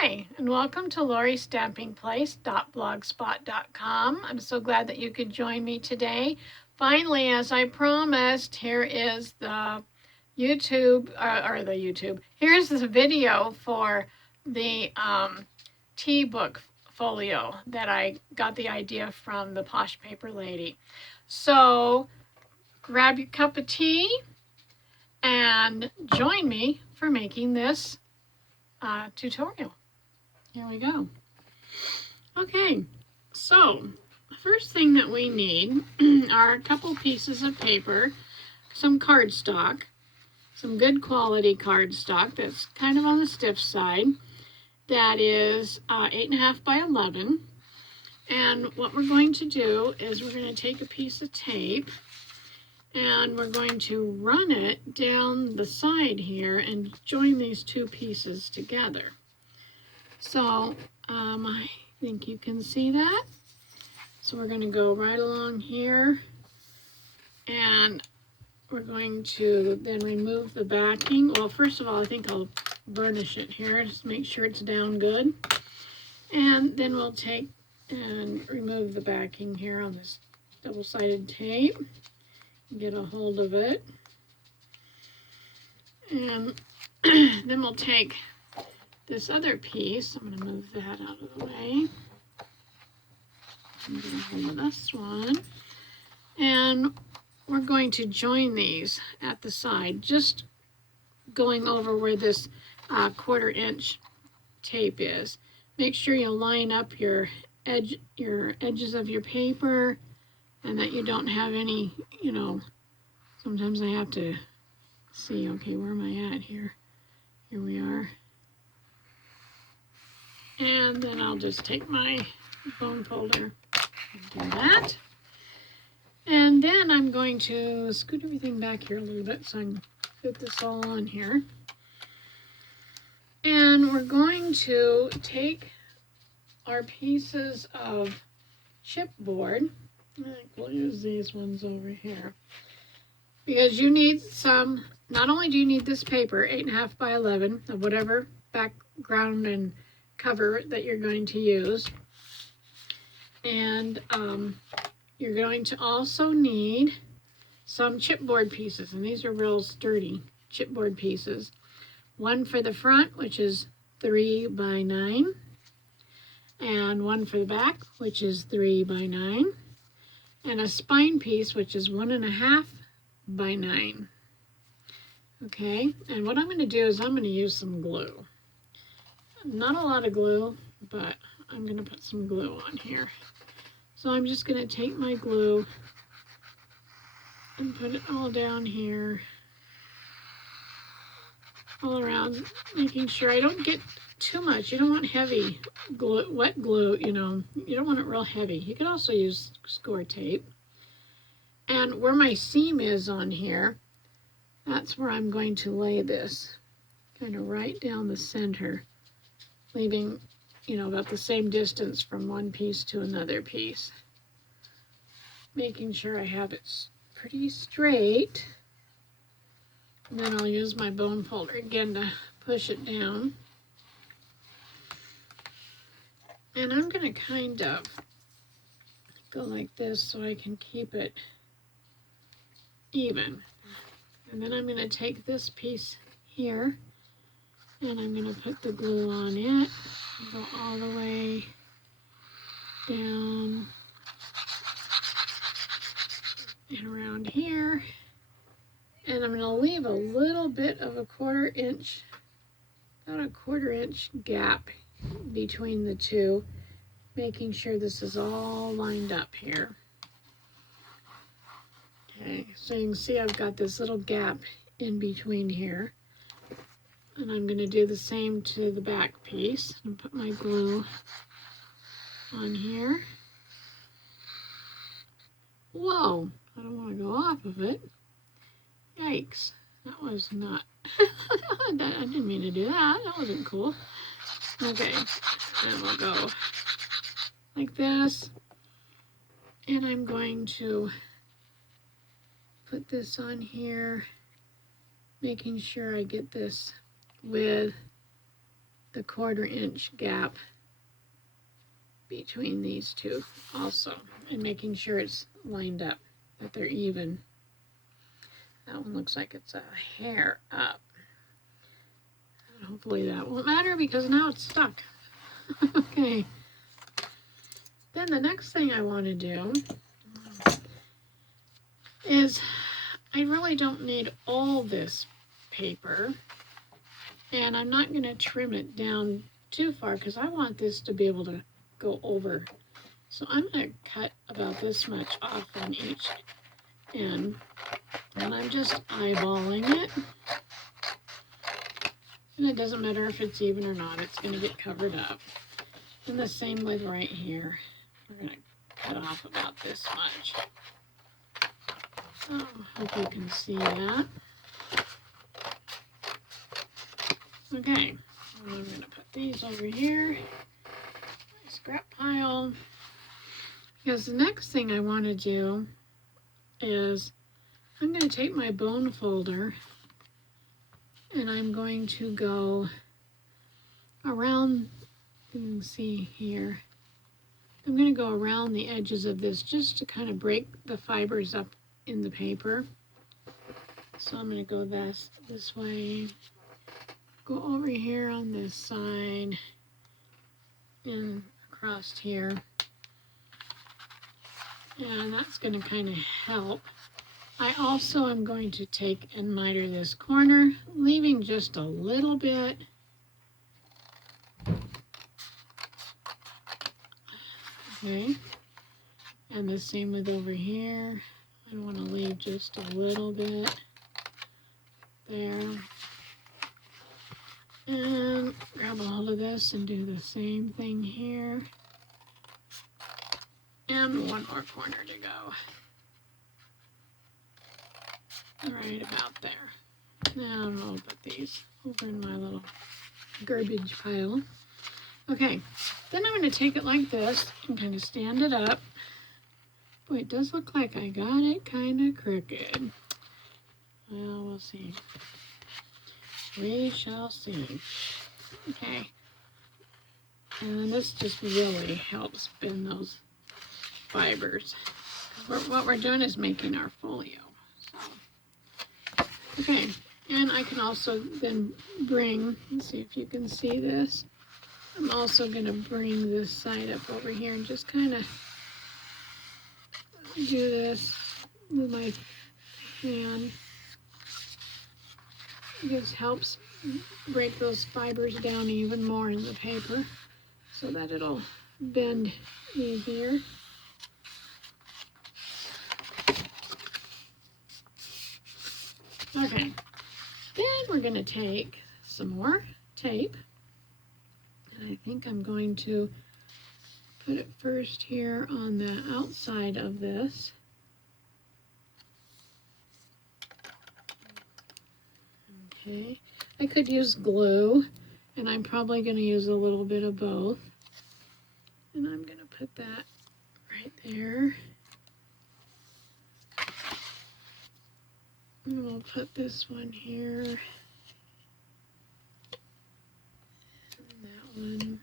Hi, and welcome to LoriStampingPlace.blogspot.com. I'm so glad that you could join me today. Finally, as I promised, here is the here's the video for the tea book folio that I got the idea from the Posh Paper Lady. So grab your cup of tea and join me for making this tutorial. Here we go. Okay, so the first thing that we need are a couple pieces of paper, some cardstock, some good quality cardstock that's kind of on the stiff side. That is 8.5 by 11. And what we're going to do is we're going to take a piece of tape and we're going to run it down the side here and join these two pieces together. So I think you can see that. So we're going to go right along here and we're going to then remove the backing. Well, first of all, I think I'll burnish it here, just make sure it's down good. And then we'll take and remove the backing here on this double-sided tape. Get a hold of it. And then we'll take this other piece. I'm going to move that out of the way. I'm going to hold this one. And we're going to join these at the side, just going over where this 1/4 inch tape is. Make sure you line up your edges of your paper and that you don't have any, sometimes I have to see, okay, where am I at here? Here we are. And then I'll just take my bone folder and do that. And then I'm going to scoot everything back here a little bit so I can fit this all on here. And we're going to take our pieces of chipboard. I think we'll use these ones over here. Because you need some, not only do you need this paper, 8.5 by 11, of whatever background and cover that you're going to use. And you're going to also need some chipboard pieces, and these are real sturdy chipboard pieces. One for the front, which is 3 by 9, and one for the back, which is 3 by 9, and a spine piece, which is 1.5 by 9. Okay, and what I'm going to do is I'm going to use some glue. Not a lot of glue, but I'm going to put some glue on here. So I'm just going to take my glue and put it all down here, all around, making sure I don't get too much. You don't want heavy glue, wet glue, you don't want it real heavy. You can also use score tape. And where my seam is on here, that's where I'm going to lay this, kind of right down the center, leaving about the same distance from one piece to another piece. Making sure I have it pretty straight. And then I'll use my bone folder again to push it down. And I'm going to kind of go like this so I can keep it even. And then I'm going to take this piece here and I'm going to put the glue on it. Go all the way down and around here. And I'm going to leave a little bit of about a 1/4 inch gap between the two, making sure this is all lined up here. Okay, so you can see I've got this little gap in between here. And I'm going to do the same to the back piece and put my glue on here. Whoa, I don't want to go off of it. Yikes, that was not, I didn't mean to do that. That wasn't cool. Okay, and we'll go like this. And I'm going to put this on here, making sure I get this with the 1/4 inch gap between these two also, and making sure it's lined up, that they're even. That one looks like it's a hair up. Hopefully that won't matter because now it's stuck. Okay. Then the next thing I want to do is, I really don't need all this paper, and I'm not going to trim it down too far because I want this to be able to go over. So I'm going to cut about this much off on each end, and I'm just eyeballing it. And it doesn't matter if it's even or not, it's going to get covered up. And the same with right here. We're going to cut off about this much. Oh, hope you can see that. Okay, and I'm going to put these over here, my scrap pile. Because the next thing I want to do is I'm going to take my bone folder and I'm going to go around, you can see here, I'm going to go around the edges of this just to kind of break the fibers up in the paper. So I'm going to go this way, go over here on this side, and across here. And that's going to kind of help. I also am going to take and miter this corner, leaving just a little bit. Okay. And the same with over here. I want to leave just a little bit there. And grab a hold of this and do the same thing here. And one more corner to go. Right about there. Now I'll put these over in my little garbage pile. Okay, then I'm going to take it like this and kind of stand it up. Boy, it does look like I got it kind of crooked. Well, we'll see. We shall see. Okay. And this just really helps bend those fibers. What we're doing is making our folio. So. Okay, and I can also then bring, let's see if you can see this. I'm also going to bring this side up over here and just kind of do this with my hand. It just helps break those fibers down even more in the paper so that it'll bend easier. Okay, then we're going to take some more tape, and I think I'm going to put it first here on the outside of this. Okay, I could use glue, and I'm probably going to use a little bit of both. And I'm going to put that right there. And we'll put this one here. And that one.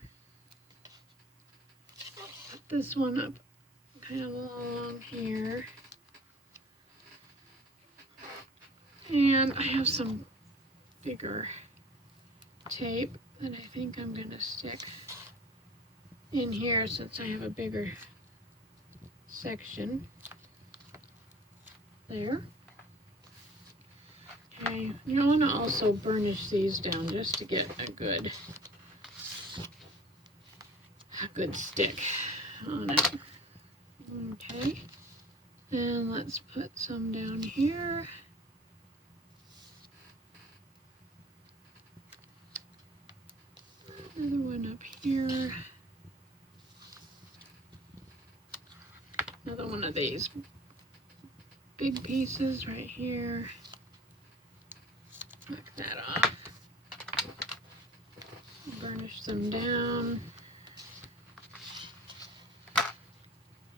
Put this one up kind of along here. And I have some bigger tape that I think I'm going to stick in here since I have a bigger section there. Okay, you want to also burnish these down just to get a good stick on it. Okay, and let's put some down here. Another one up here. Another one of these big pieces right here. Knock that off. Burnish them down.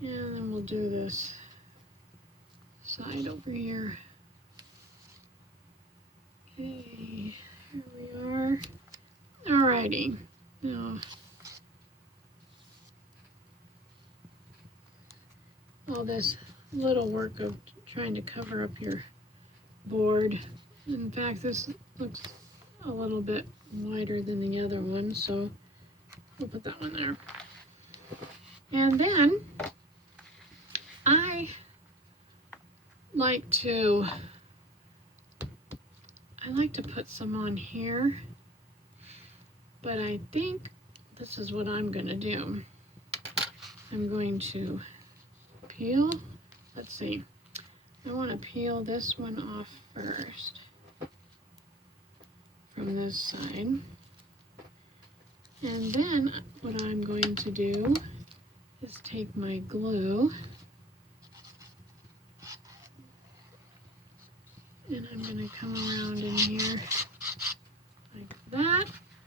And then we'll do this side over here. Okay, here we are. Alrighty. Now, all this little work of trying to cover up your board. In fact, this looks a little bit wider than the other one, so we'll put that one there. And then I like to put some on here, but I think this is what I'm going to do. I'm going to peel, let's see, I want to peel this one off first from this side. And then what I'm going to do is take my glue and I'm going to come around in here like that,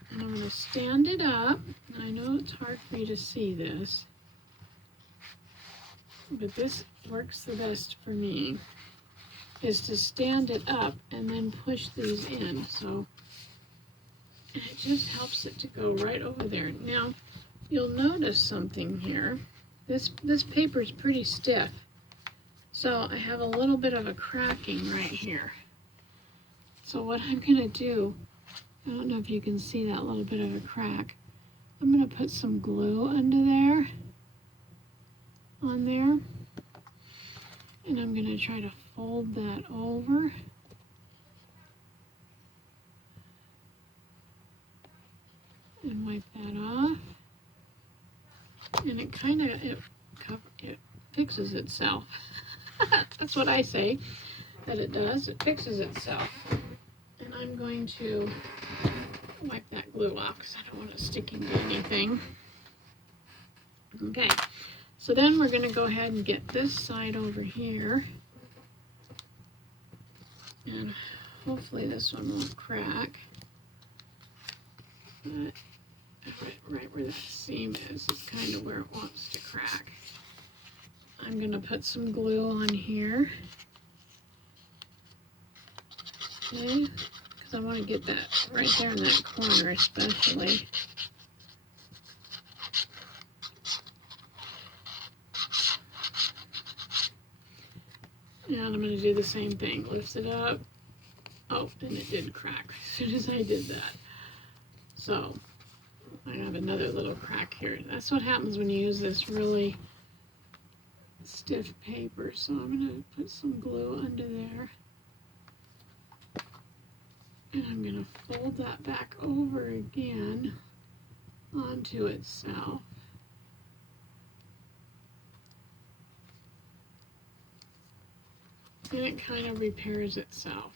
and I'm going to stand it up. I know it's hard for you to see this, but this works the best for me, is to stand it up and then push these in. So and it just helps it to go right over there. Now, you'll notice something here. This paper is pretty stiff, so I have a little bit of a cracking right here. So what I'm going to do, I don't know if you can see that little bit of a crack. I'm going to put some glue under there, on there, and I'm going to try to fold that over. And wipe that off, and it kind of it fixes itself. That's what I say that it does. It fixes itself. And I'm going to wipe that glue off because I don't want it sticking to anything. Okay, so then we're going to go ahead and get this side over here, and hopefully this one won't crack. But right where the seam is kind of where it wants to crack. I'm going to put some glue on here, okay, because I want to get that right there in that corner especially. And I'm going to do the same thing. Lift it up. Oh, and it did crack as soon as I did that. So I have another little crack here. That's what happens when you use this really stiff paper. So I'm going to put some glue under there. And I'm going to fold that back over again onto itself. And it kind of repairs itself.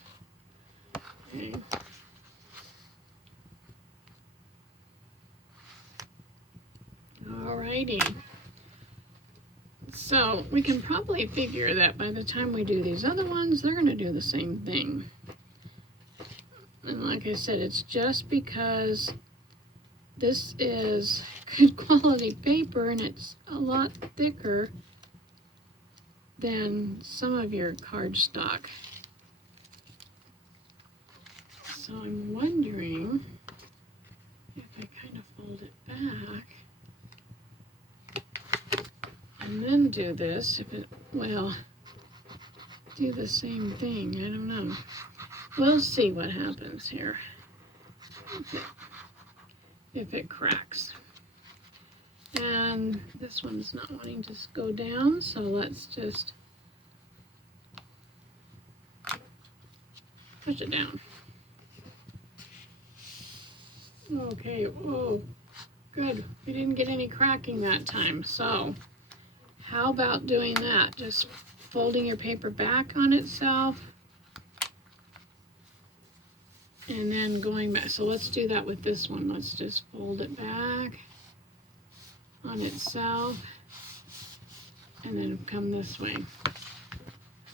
Okay. Alrighty. So we can probably figure that by the time we do these other ones, they're going to do the same thing. And like I said, it's just because this is good quality paper and it's a lot thicker than some of your cardstock. So I'm wondering if I kind of fold it back and then do this, if it, well, do the same thing, I don't know. We'll see what happens here, if it cracks. And this one's not wanting to go down, so let's just push it down. Okay, oh, good. We didn't get any cracking that time, so how about doing that? Just folding your paper back on itself and then going back. So let's do that with this one. Let's just fold it back on itself and then come this way.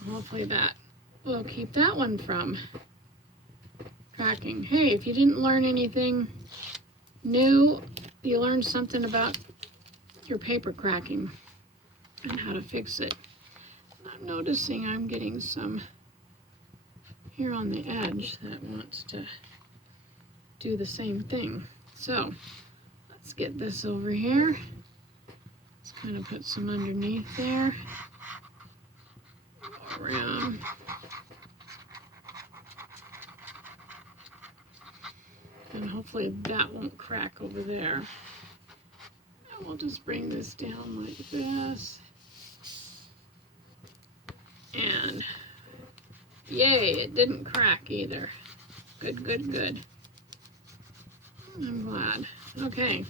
Hopefully that will keep that one from cracking. Hey, if you didn't learn anything new, you learned something about your paper cracking and how to fix it. I'm noticing I'm getting some here on the edge that wants to do the same thing. So Let's get this over here. Let's kind of put some underneath there. Go around. And hopefully that won't crack over there. And we'll just bring this down like this. And yay, it didn't crack either. Good, good, good. I'm glad. Okay.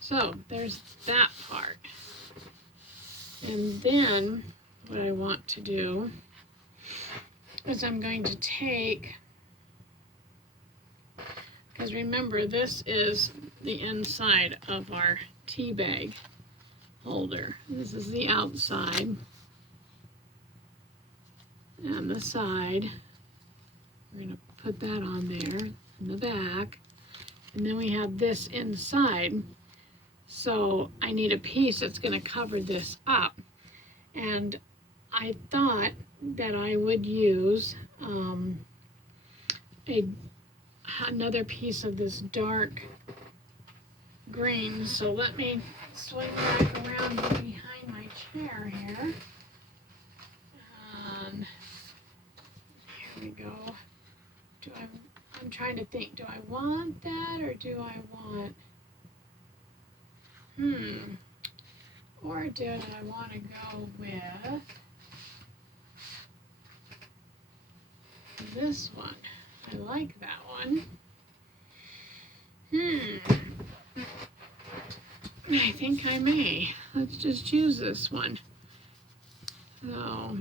So there's that part. And then what I want to do is I'm going to take, because remember this is the inside of our tea bag holder. This is the outside and the side. We're going to put that on there in the back. And then we have this inside. So I need a piece that's going to cover this up. And I thought that I would use another piece of this dark green. So let me swing back around behind my chair here. And here we go. I'm trying to think, do I want that or do I want, or did I want to go with this one? I like that one. I think I may. Let's just choose this one. So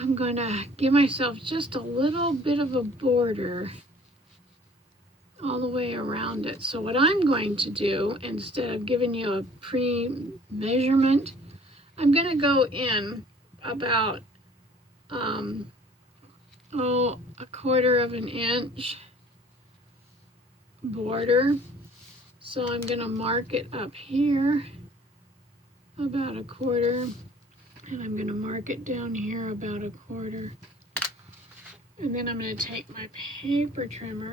I'm going to give myself just a little bit of a border all the way around it. So what I'm going to do, instead of giving you a pre-measurement, I'm going to go in about a quarter of an inch border. So I'm going to mark it up here about a quarter, and I'm going to mark it down here about a quarter. And then I'm going to take my paper trimmer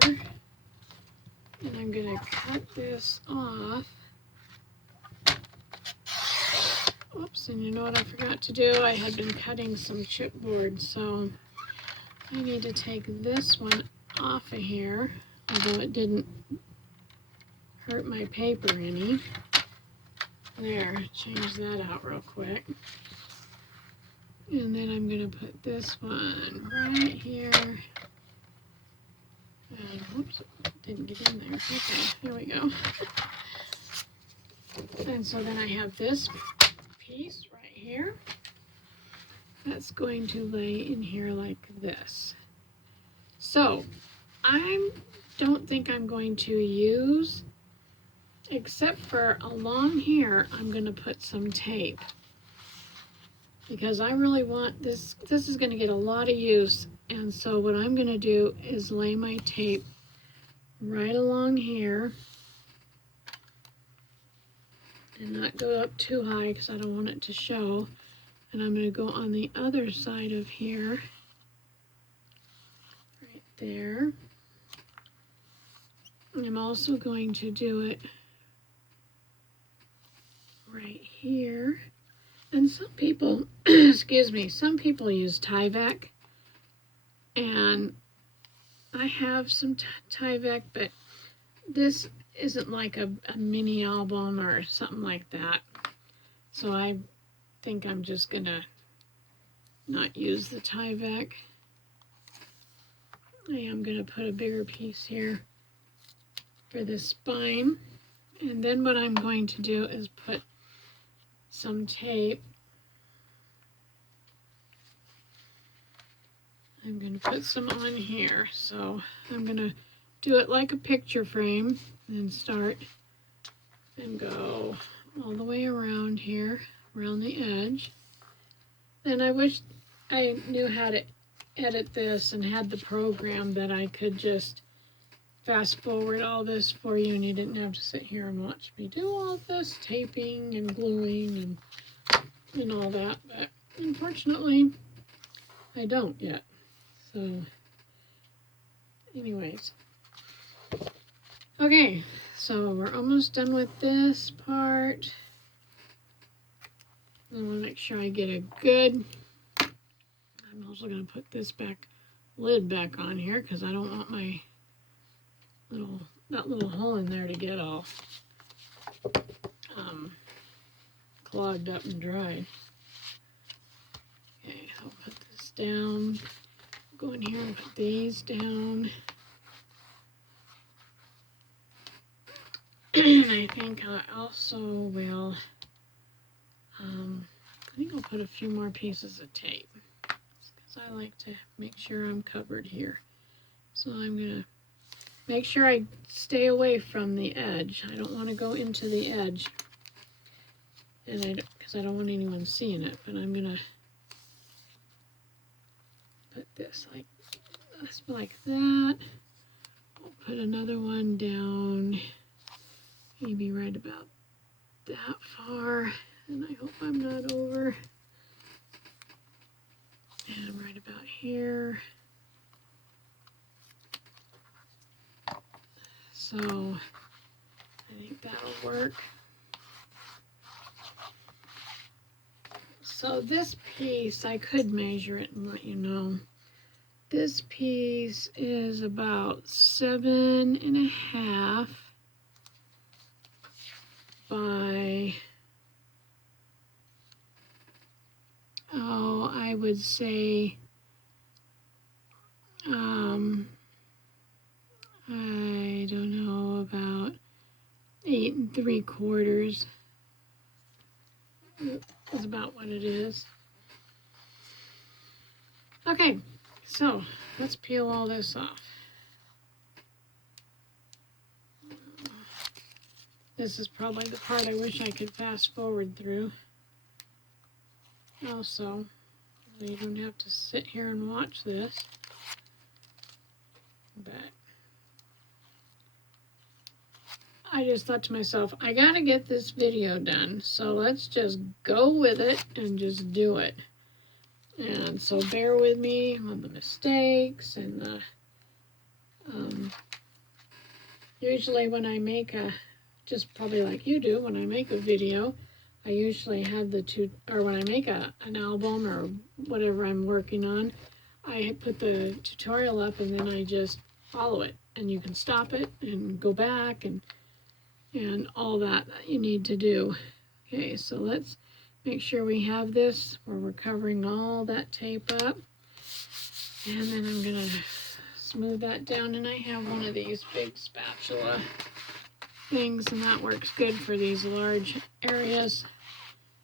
and I'm going to cut this off. Oops, and you know what I forgot to do? I had been cutting some chipboard, so I need to take this one off of here, although it didn't hurt my paper any. There, change that out real quick. And then I'm going to put this one right here. And whoops, didn't get in there. Okay, there we go. And so then I have this piece right here. That's going to lay in here like this. So I don't think I'm going to use, except for along here, I'm going to put some tape. Because I really want this is going to get a lot of use. And so what I'm going to do is lay my tape right along here and not go up too high because I don't want it to show. And I'm going to go on the other side of here, right there. I'm also going to do it right here. And some people, excuse me, some people use Tyvek, and I have some Tyvek, but this isn't like a mini album or something like that. So I think I'm just gonna not use the Tyvek. I am gonna put a bigger piece here for the spine. And then what I'm going to do is put some tape. I'm going to put some on here. So I'm going to do it like a picture frame and start and go all the way around here, around the edge. And I wish I knew how to edit this and had the program that I could just fast forward all this for you and you didn't have to sit here and watch me do all this taping and gluing and all that, but unfortunately I don't yet. So anyways. Okay, so we're almost done with this part. I want to make sure I get a good, I'm also going to put this lid back on here because I don't want my that little hole in there to get all clogged up and dried. Okay, I'll put this down. Go in here and put these down. And I think I also will, I think I'll put a few more pieces of tape because I like to make sure I'm covered here. So I'm going to make sure I stay away from the edge. I don't want to go into the edge, and because I don't want anyone seeing it, but I'm going to put this like that. I'll put another one down, maybe right about that far, and I hope I'm not over. And right about here. So I think that'll work. So this piece, I could measure it and let you know. This piece is about 7.5 by, I would say, I don't know, about 8 3/4 is about what it is. Okay, so let's peel all this off. This is probably the part I wish I could fast forward through. Also, you don't have to sit here and watch this. But I just thought to myself, I gotta get this video done, so let's just go with it and just do it. And so bear with me on the mistakes and the, usually when I make just probably like you do, when I make a video, I usually have or when I make an album or whatever I'm working on, I put the tutorial up and then I just follow it. And you can stop it and go back and all that you need to do. Okay, so let's make sure we have this where we're covering all that tape up. And then I'm gonna smooth that down, and I have one of these big spatula things, and that works good for these large areas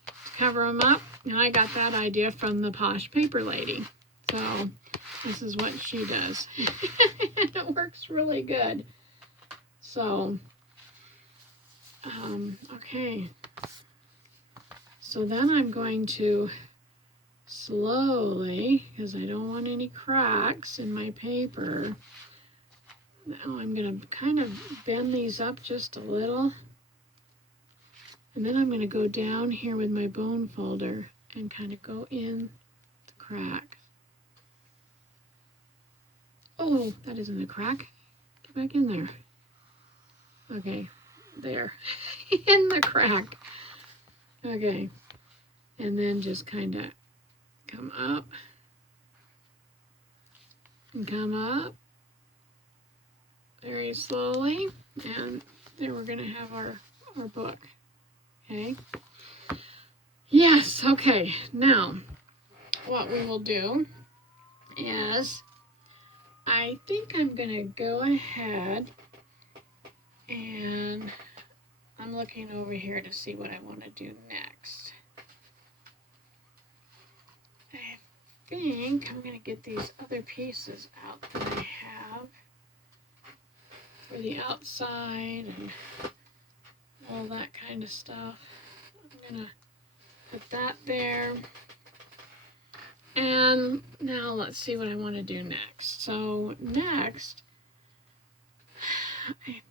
to cover them up. And I got that idea from the Posh Paper Lady. So this is what she does. It works really good. So, okay. So then I'm going to slowly, because I don't want any cracks in my paper, now I'm going to kind of bend these up just a little. And then I'm going to go down here with my bone folder and kind of go in the crack. Oh, that isn't a crack. Get back in there. Okay, there. In the crack. Okay. And then just kind of come up and come up very slowly. And then we're going to have our book. Okay. Yes, okay. Now, what we will do is, I think I'm going to go ahead and I'm looking over here to see what I want to do next. I think I'm going to get these other pieces out that I have for the outside and all that kind of stuff. I'm going to put that there. And now let's see what I want to do next. So next, I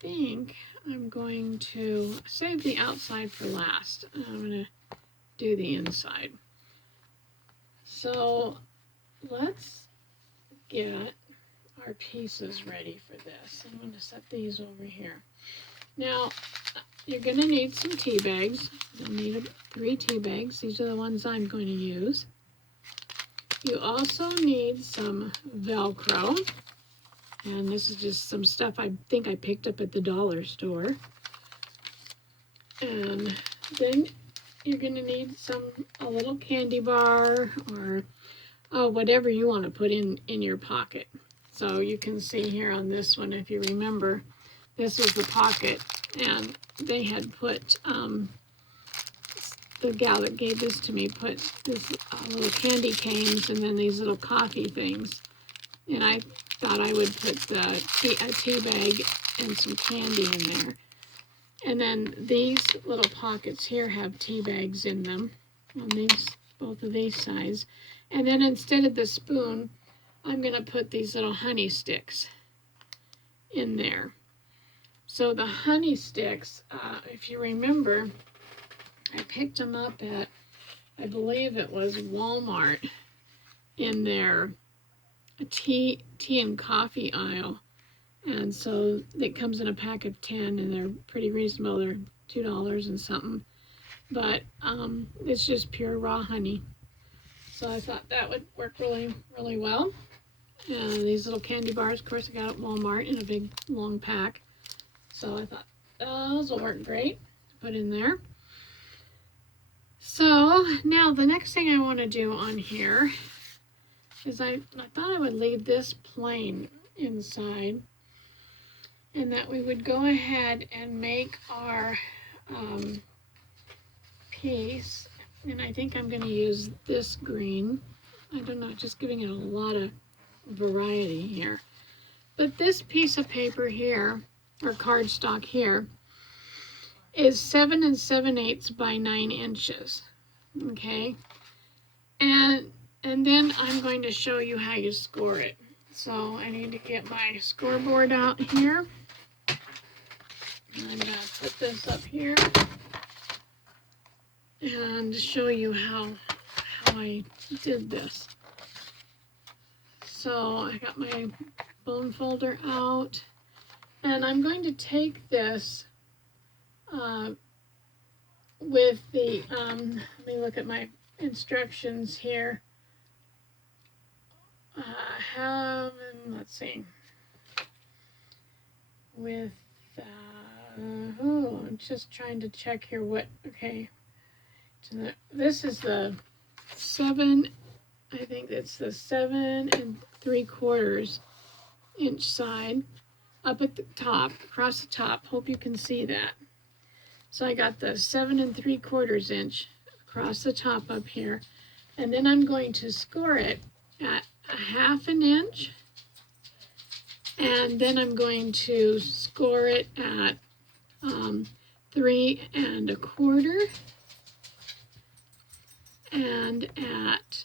think I'm going to save the outside for last. I'm going to do the inside. So let's get our our pieces ready for this. I'm going to set these over here. Now, you're going to need some tea bags. You'll need 3 tea bags. These are the ones I'm going to use. You also need some Velcro. And this is just some stuff I think I picked up at the dollar store. And then you're going to need a little candy bar or whatever you want to put in your pocket. So you can see here on this one, if you remember, this was the pocket, and they had put, the gal that gave this to me put this little candy canes and then these little coffee things. And I thought I would put a tea bag and some candy in there. And then these little pockets here have tea bags in them on both of these sides. And then instead of the spoon, I'm going to put these little honey sticks in there. So the honey sticks, if you remember, I picked them up at, I believe it was Walmart, in their tea and coffee aisle. And so it comes in a pack of 10, and they're pretty reasonable. They're $2 and something. But it's just pure raw honey. So I thought that would work really, really well. And these little candy bars, of course, I got at Walmart in a big, long pack. So I thought those will work great to put in there. So now the next thing I want to do on here is I thought I would leave this plain inside, and that we would go ahead and make our piece. And I think I'm going to use this green. I don't know, just giving it a lot of variety here. But this piece of paper here, or cardstock here, is 7 7/8 by 9 inches. Okay, and then I'm going to show you how you score it. So I need to get my scoreboard out here. I'm going to put this up here and show you how I did this. So I got my bone folder out, and I'm going to take this with the, let me look at my instructions here. Let's see, with, I'm just trying to check here okay. This is the 7, I think it's the 7 3/4 inch side up at the top, across the top. Hope you can see that. So I got the 7 3/4 inch across the top up here, and then I'm going to score it at 1/2 inch, and then I'm going to score it at 3 1/4, and at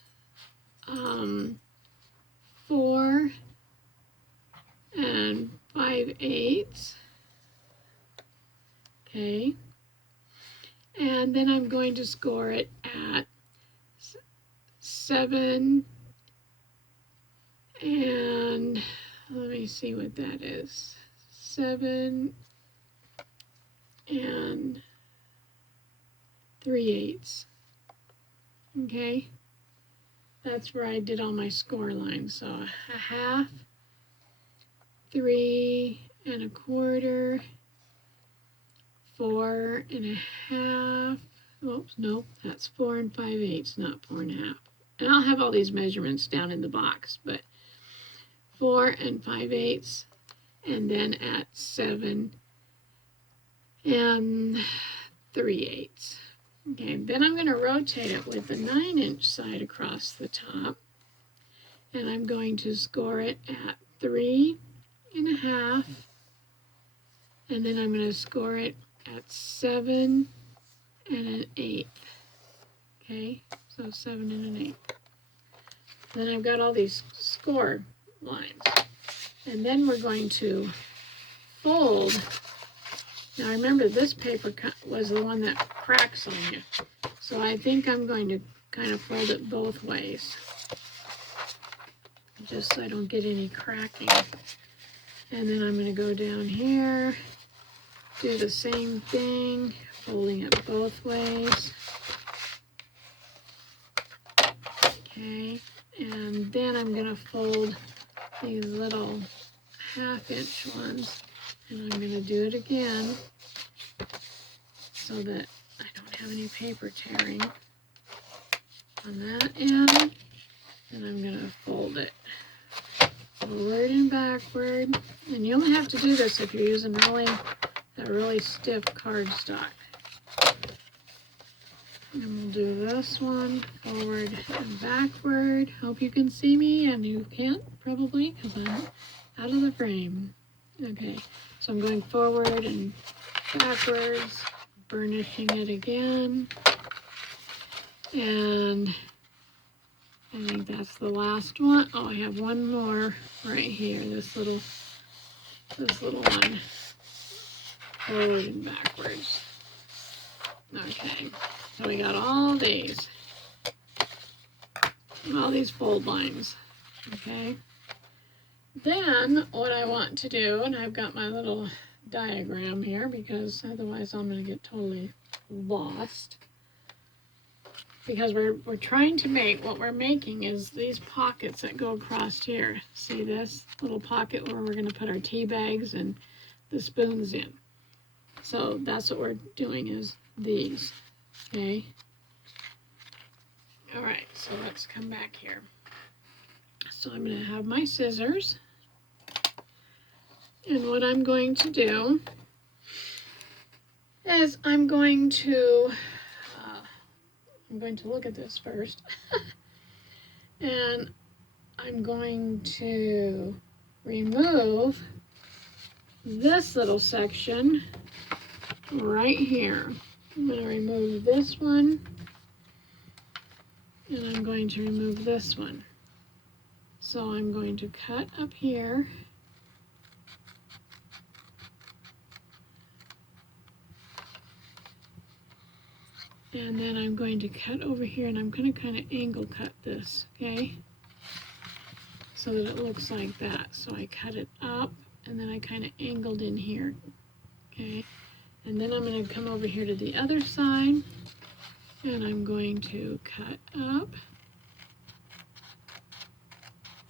4 5/8. Okay, and then I'm going to score it at 7, and let me see what that is, 7 3/8. Okay, that's where I did all my score lines. So 1/2, 3 1/4, 4 1/2. Oops, no, that's 4 5/8, not 4 1/2. And I'll have all these measurements down in the box, but 4 5/8, and then at 7 3/8. Okay, then I'm going to rotate it with the 9 inch side across the top, and I'm going to score it at 3 1/2, and then I'm going to score it at 7 1/8. Okay, so 7 1/8. Then I've got all these score lines, and then we're going to fold. Now remember, this paper was the one that cracks on you, so I think I'm going to kind of fold it both ways. just so I don't get any cracking. And then I'm going to go down here, do the same thing, folding it both ways. Okay, and then I'm going to fold these little 1/2-inch ones, and I'm going to do it again so that I don't have any paper tearing on that end. And I'm going to fold it forward and backward. And you only have to do this if you're using a really stiff cardstock. And we'll do this one forward and backward. Hope you can see me, and you can't probably because I'm out of the frame. Okay, so I'm going forward and backwards, burnishing it again. And I think that's the last one. Oh, I have one more right here. This little one, forward and backwards. Okay, so we got all these fold lines. Okay. Then what I want to do, and I've got my little diagram here because otherwise I'm going to get totally lost. Because we're trying to make, what we're making is these pockets that go across here. See this little pocket where we're going to put our tea bags and the spoons in. So that's what we're doing, is these. Okay. All right, so let's come back here. So I'm going to have my scissors. And what I'm going to do is I'm going to look at this first. And I'm going to remove this little section right here. I'm going to remove this one, and I'm going to remove this one. So I'm going to cut up here. And then I'm going to cut over here, and I'm going to kind of angle cut this, okay? So that it looks like that. So I cut it up, and then I kind of angled in here, okay? And then I'm going to come over here to the other side, and I'm going to cut up.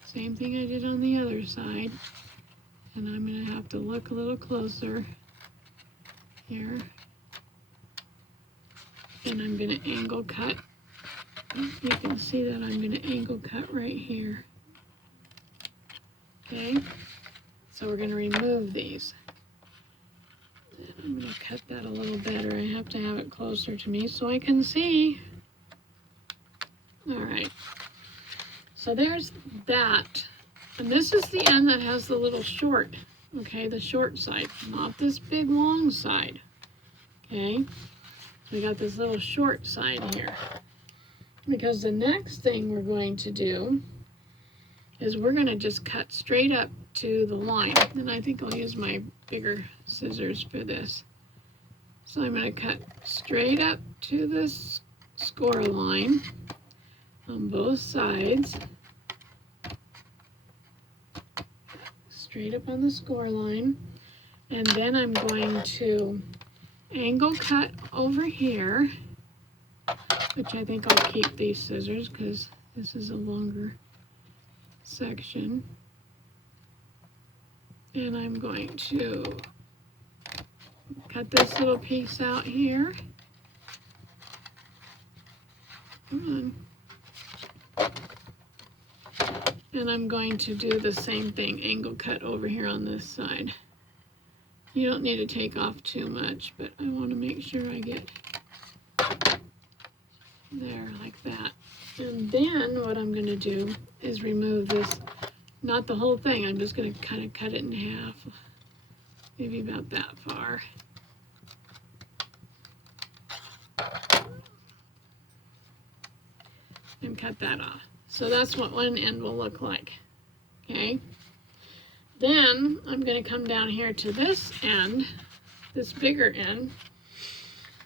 Same thing I did on the other side. And I'm going to have to look a little closer here. And I'm going to angle cut. You can see that I'm going to angle cut right here. Okay, so we're going to remove these. And I'm going to cut that a little better. I have to have it closer to me so I can see. All right, so there's that. And this is the end that has the little short, okay, the short side, not this big long side, okay? We got this little short side here, because the next thing we're going to do is we're going to just cut straight up to the line. And I think I'll use my bigger scissors for this. So I'm going to cut straight up to this score line on both sides. Straight up on the score line. And then I'm going to angle cut over here, which I think I'll keep these scissors because this is a longer section. And I'm going to cut this little piece out here. Come on. And I'm going to do the same thing, angle cut over here on this side. You don't need to take off too much, but I want to make sure I get there like that. And then what I'm going to do is remove this, not the whole thing, I'm just going to kind of cut it in half, maybe about that far. And cut that off. So that's what one end will look like, okay? Then I'm going to come down here to this end, this bigger end,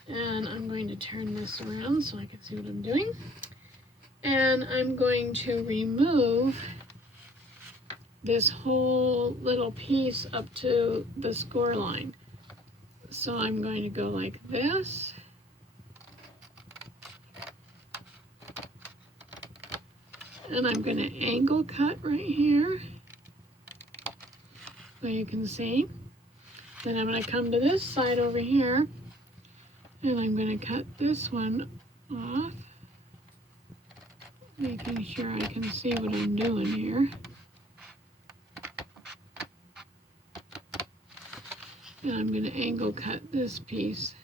and I'm going to turn this around so I can see what I'm doing. And I'm going to remove this whole little piece up to the score line. So I'm going to go like this. And I'm going to angle cut right here, so you can see. Then I'm going to come to this side over here, and I'm going to cut this one off, making sure I can see what I'm doing here. And I'm going to angle cut this piece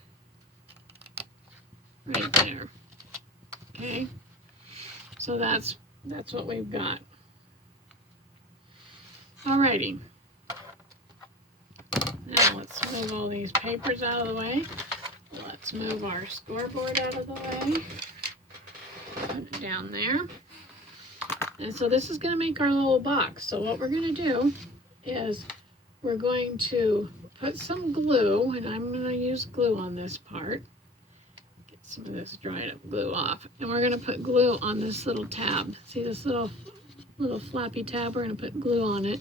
right there. Okay, so that's what we've got. Alrighty. Now let's move all these papers out of the way. Let's move our scoreboard out of the way. Put it down there. And so this is going to make our little box. So what we're going to do is we're going to put some glue, and I'm going to use glue on this part. Get some of this dried up glue off. And we're going to put glue on this little tab. See this little flappy tab? We're going to put glue on it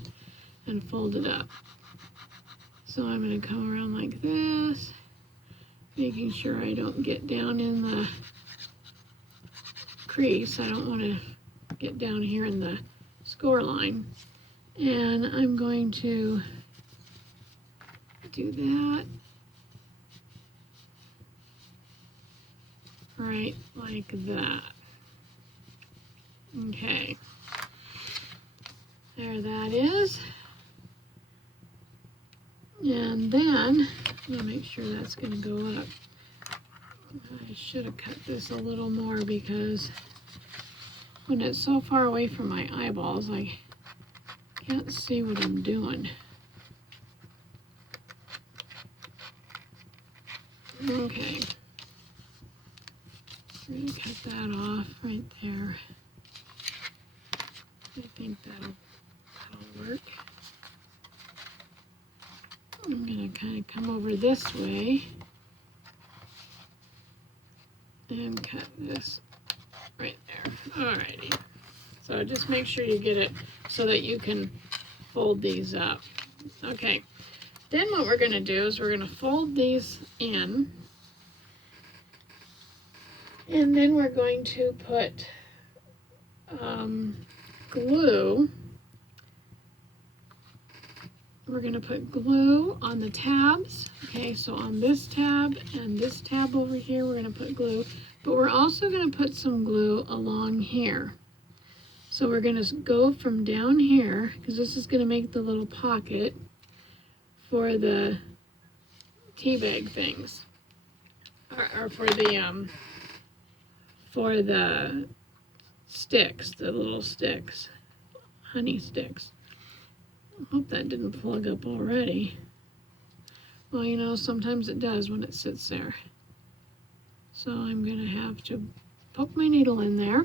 and fold it up. So I'm going to come around like this, making sure I don't get down in the crease. I don't want to get down here in the score line. And I'm going to do that right like that. Okay. There that is. And then, I'm gonna make sure that's gonna go up. I should have cut this a little more because when it's so far away from my eyeballs, I can't see what I'm doing. Okay. I'm gonna cut that off right there. I think that'll work. I'm going to kind of come over this way and cut this right there. Alrighty. So just make sure you get it so that you can fold these up. Okay. Then what we're going to do is we're going to fold these in, and then we're going to put glue. We're going to put glue on the tabs. Okay, so on this tab and this tab over here, we're going to put glue. But we're also going to put some glue along here. So we're going to go from down here, because this is going to make the little pocket for the tea bag things. Or for the sticks, the little sticks, honey sticks. I hope that didn't plug up already. Well, you know, sometimes it does when it sits there. So I'm going to have to poke my needle in there.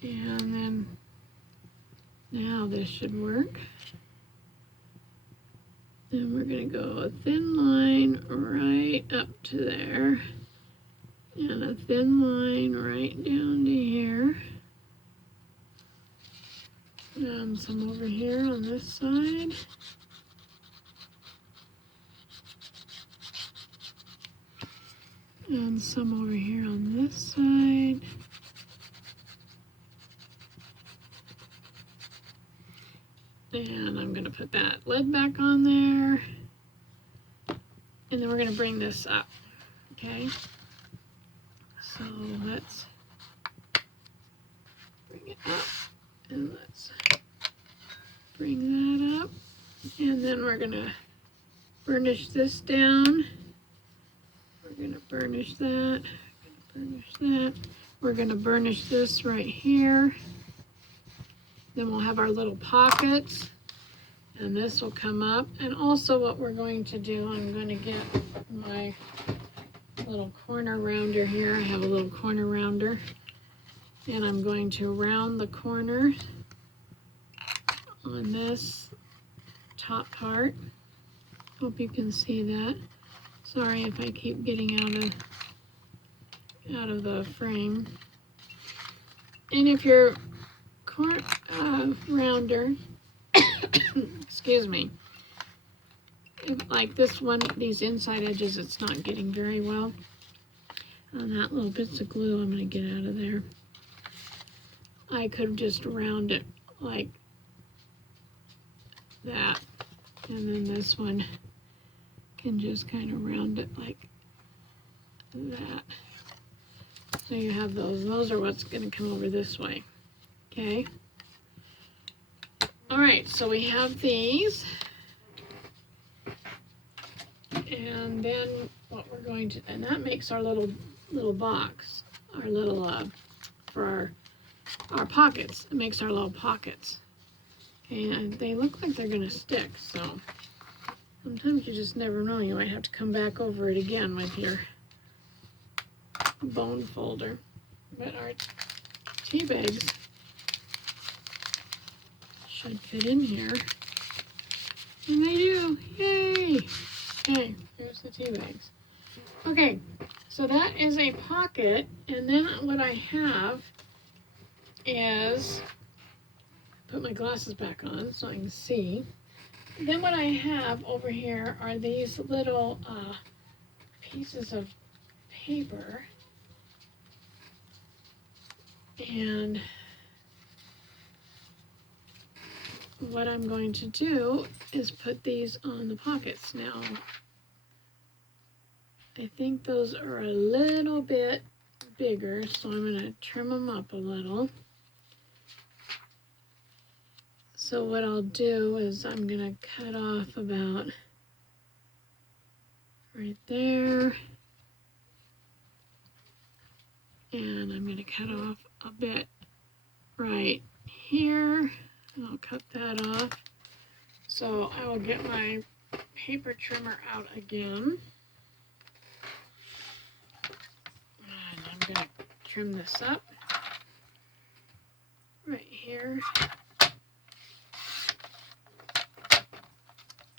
And then, now this should work. Then we're going to go a thin line right up to there. And a thin line right down to here. And some over here on this side. And some over here on this side. And I'm going to put that lid back on there. And then we're going to bring this up. Okay? So let's bring it up. And let's bring that up. And then we're going to burnish this down. We're going to burnish that. Burnish that. We're going to burnish this right here. Then we'll have our little pockets. And this will come up. And also what we're going to do, I'm going to get my little corner rounder here. I have a little corner rounder. And I'm going to round the corner on this top part. Hope you can see that. Sorry if I keep getting out of the frame. And if your rounder. Excuse me. Like this one, these inside edges, it's not getting very well. And that little bits of glue I'm going to get out of there. I could just round it like that. And then this one can just kind of round it like that. So you have those. Those are what's going to come over this way. Okay. All right, so we have these. And then what we're going to, and that makes our little box, our little, for our pockets. It makes our little pockets. And they look like they're going to stick, so sometimes you just never know. You might have to come back over it again with your bone folder. But our tea bags should fit in here. And they do. Yay! Okay, here's the tea bags. Okay, so that is a pocket, and then what I have is, put my glasses back on so I can see. Then what I have over here are these little pieces of paper, and what I'm going to do is put these on the pockets. Now, I think those are a little bit bigger, so I'm going to trim them up a little. So what I'll do is I'm going to cut off about right there. And I'm going to cut off a bit right here. I'll cut that off. So I will get my paper trimmer out again. And I'm going to trim this up right here.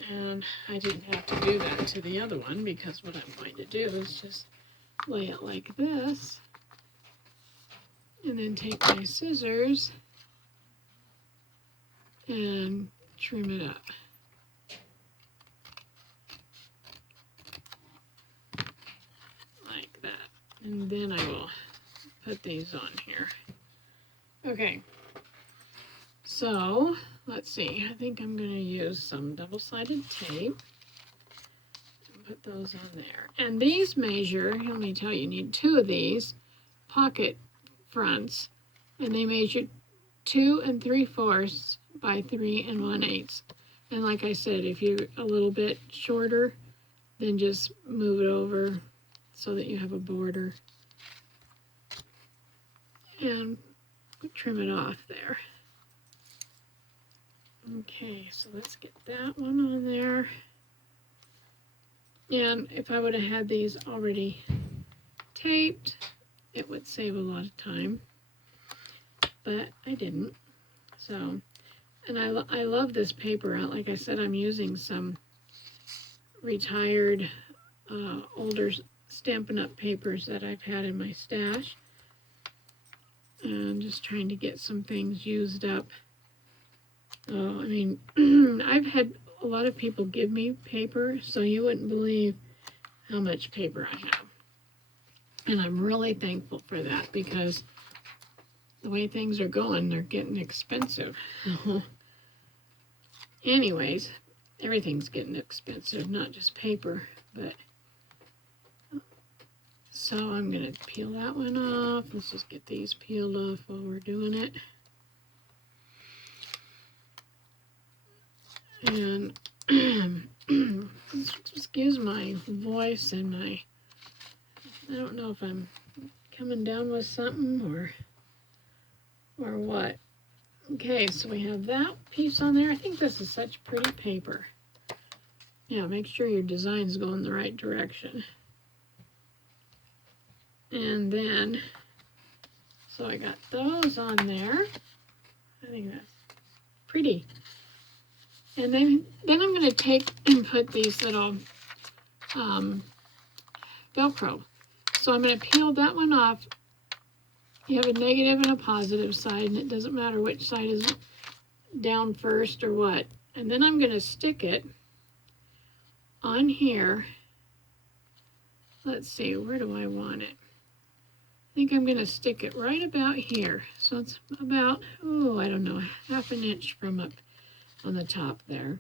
And I didn't have to do that to the other one, because what I'm going to do is just lay it like this. And then take my scissors and trim it up. Like that. And then I will put these on here. Okay. So, let's see. I think I'm going to use some double-sided tape. Put those on there. And these measure, let me tell you, you need 2 of these pocket fronts, and they measure 2 3/4 by 3 1/8. And like I said, if you're a little bit shorter, then just move it over so that you have a border and trim it off there. Okay, so let's get that one on there. And if I would have had these already taped, it would save a lot of time, but I didn't. So, and I love this paper. Like I said, I'm using some retired, older Stampin' Up! Papers that I've had in my stash. And I'm just trying to get some things used up. Oh, I mean, I've had a lot of people give me paper, so you wouldn't believe how much paper I have. And I'm really thankful for that, because the way things are going, they're getting expensive. Anyways, everything's getting expensive, not just paper, but so I'm going to peel that one off. Let's just get these peeled off while we're doing it. And excuse my voice and my, I don't know if I'm coming down with something or what. Okay, so we have that piece on there. I think this is such pretty paper. Yeah, make sure your design's going the right direction. And then, so I got those on there. I think that's pretty. And then I'm going to take and put these little Velcro. So I'm going to peel that one off You have a negative and a positive side, and it doesn't matter which side is down first or what. And then I'm going to stick it on here. Let's see, where do I want it? I think I'm going to stick it right about here. So it's about, oh, I don't know, half an inch from up on the top there.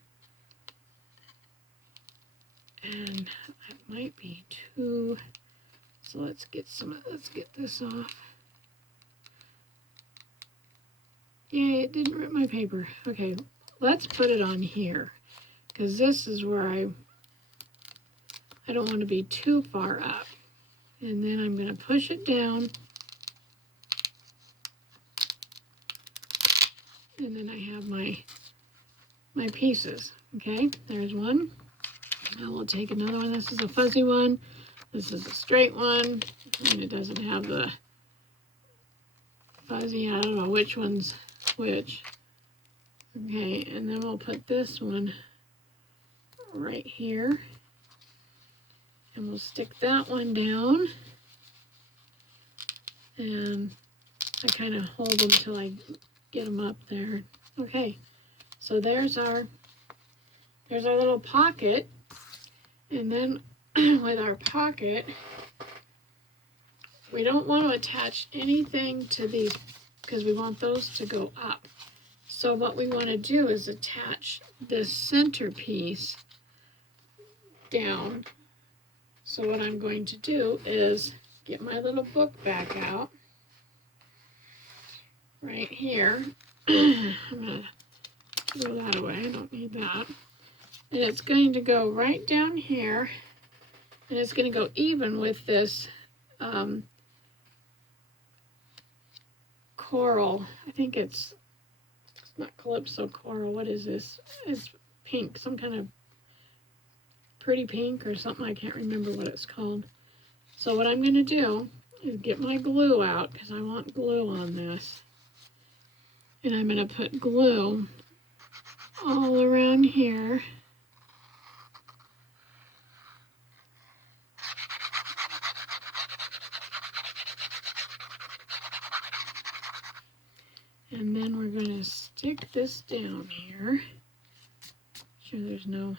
And it might be too, so let's get this off. Yay, it didn't rip my paper. Okay, let's put it on here, because this is where I don't want to be too far up. And then I'm going to push it down. And then I have my pieces. Okay, there's one. Now we'll take another one. This is a fuzzy one. This is a straight one. And it doesn't have the fuzzy. I don't know which one's which. Okay, and then we'll put this one right here. And we'll stick that one down. And I kind of hold them till I get them up there. Okay, so there's our little pocket. And then with our pocket, we don't want to attach anything to these because we want those to go up. So what we want to do is attach this centerpiece down. So what I'm going to do is get my little book back out right here. I'm going to throw that away. I don't need that. And it's going to go right down here, and it's going to go even with this coral. I think it's not Calypso coral. What is this? It's pink, some kind of pretty pink or something. I can't remember what it's called. So what I'm going to do is get my glue out, because I want glue on this. And I'm going to put glue all around here. And then we're going to stick this down here. Sure there's no...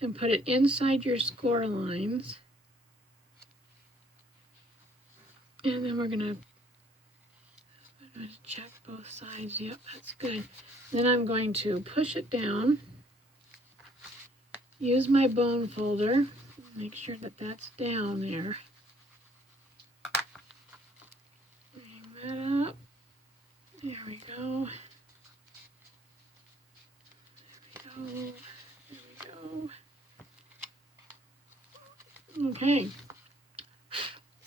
And put it inside your score lines. And then we're going to check both sides. Yep, that's good. Then I'm going to push it down. Use my bone folder. Make sure that that's down there. Bring that up. There we go. There we go. There we go. Okay.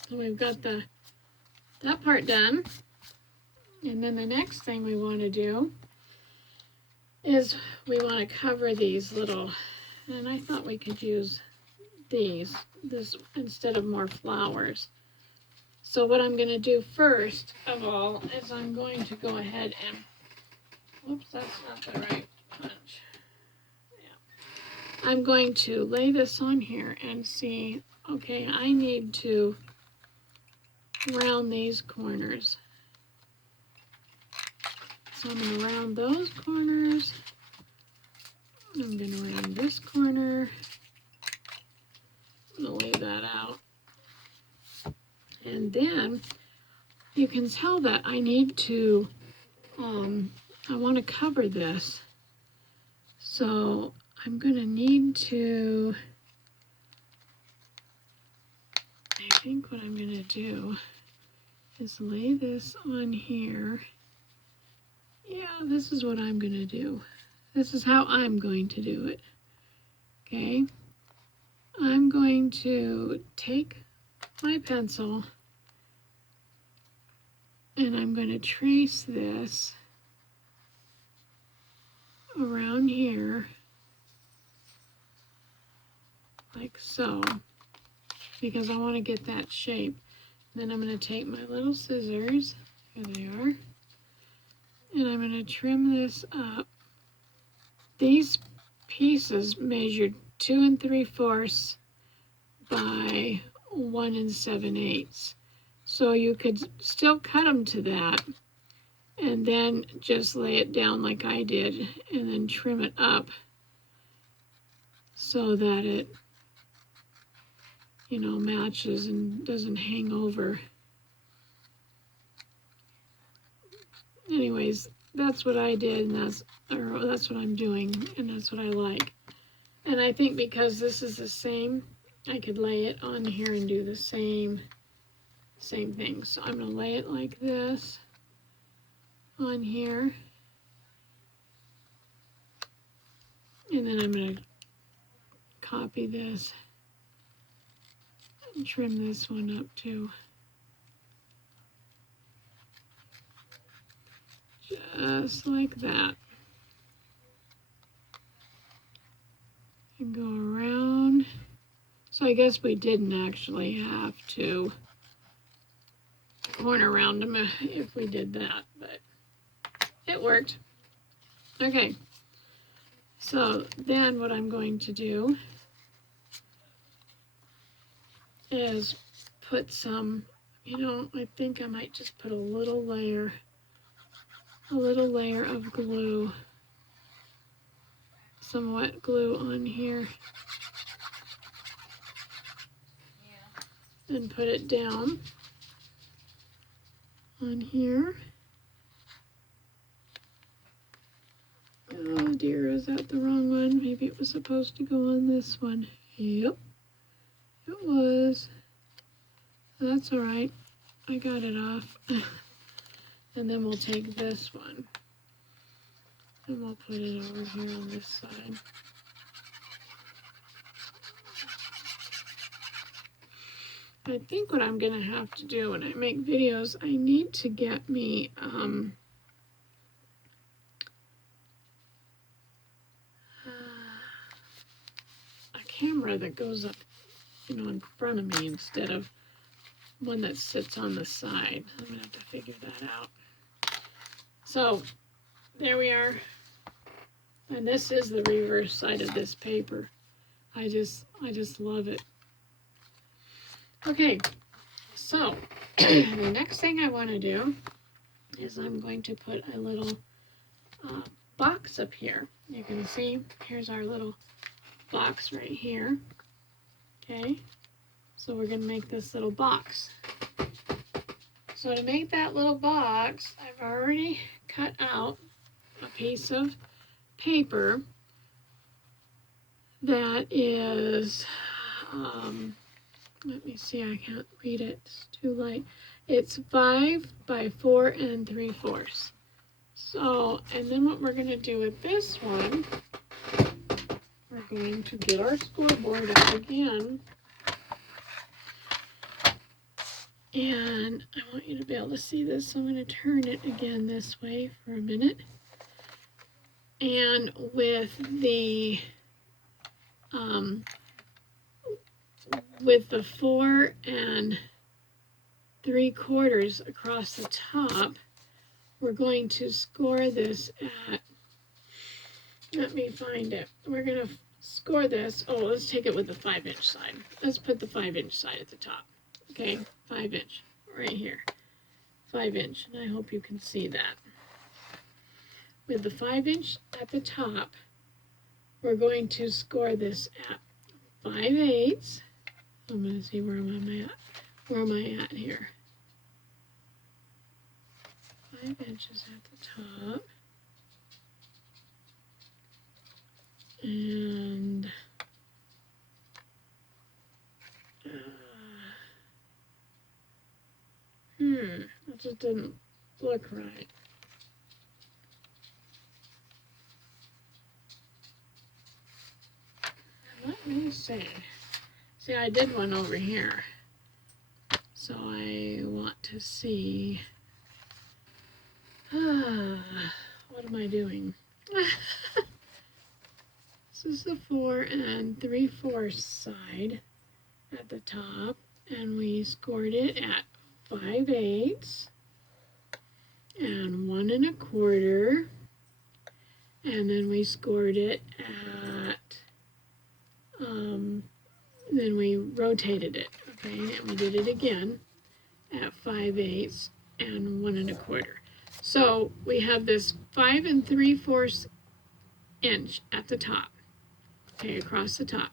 So we've got that part done. And then the next thing we want to do is we want to cover these little, and I thought we could use this instead of more flowers. So what I'm going to do first of all is I'm going to go ahead and, whoops, that's not the right punch. Yeah. I'm going to lay this on here and see, okay, I need to round these corners. So I'm going to round those corners. I'm going to round this corner. I'm going to leave that out. And then you can tell that I need to, I want to cover this. So I'm going to need to, I think what I'm going to do is lay this on here. Yeah, this is what I'm going to do. This is how I'm going to do it. Okay. I'm going to take my pencil and I'm going to trace this around here like so, because I want to get that shape. Then I'm going to take my little scissors, here they are, and I'm going to trim this up. These pieces measured 2 3/4 by 1 7/8. So you could still cut them to that and then just lay it down like I did and then trim it up so that it, you know, matches and doesn't hang over. Anyways, that's what I did, and that's what I'm doing, and that's what I like. And I think because this is the same, I could lay it on here and do the same thing. So I'm going to lay it like this on here. And then I'm going to copy this and trim this one up too. Just like that. And go around. So I guess we didn't actually have to corner around them if we did that, but it worked. Okay, so then what I'm going to do is put some, you know, I think I might just put a little layer of glue, some wet glue on here, and put it down on here. Oh dear, is that the wrong one? Maybe it was supposed to go on this one. Yep, it was. That's all right. I got it off. And then we'll take this one and we'll put it over here on this side. I think what I'm gonna have to do when I make videos, I need to get me a camera that goes up, you know, in front of me instead of one that sits on the side. I'm gonna have to figure that out. So there we are. And this is the reverse side of this paper. I just love it. Okay, so the next thing I want to do is I'm going to put a little box up here. You can see, here's our little box right here. Okay, so we're going to make this little box. So to make that little box, I've already cut out a piece of paper that is, let me see, I can't read it, it's too light. It's 5 by 4 3/4. So, and then what we're going to do with this one, we're going to get our scoreboard out again. And I want you to be able to see this, so I'm going to turn it again this way for a minute. And with the 4 3/4 across the top, we're going to score this at, let me find it. We're going to score this, oh, let's take it with the 5-inch side. Let's put the 5-inch side at the top. Okay, 5-inch right here, 5-inch, and I hope you can see that. With the 5-inch at the top, we're going to score this at 5/8. I'm going to see where am I at? Where am I at here? 5 inches at the top. And that just didn't look right. Let me see. See, I did one over here. So I want to see, what am I doing? This is the 4 3/4 side at the top, and we scored it at 5/8 and 1 1/4, and then we scored it at, then we rotated it, okay, and we did it again. at 5/8 and 1 1/4. So we have this 5 3/4 inch at the top, okay, across the top.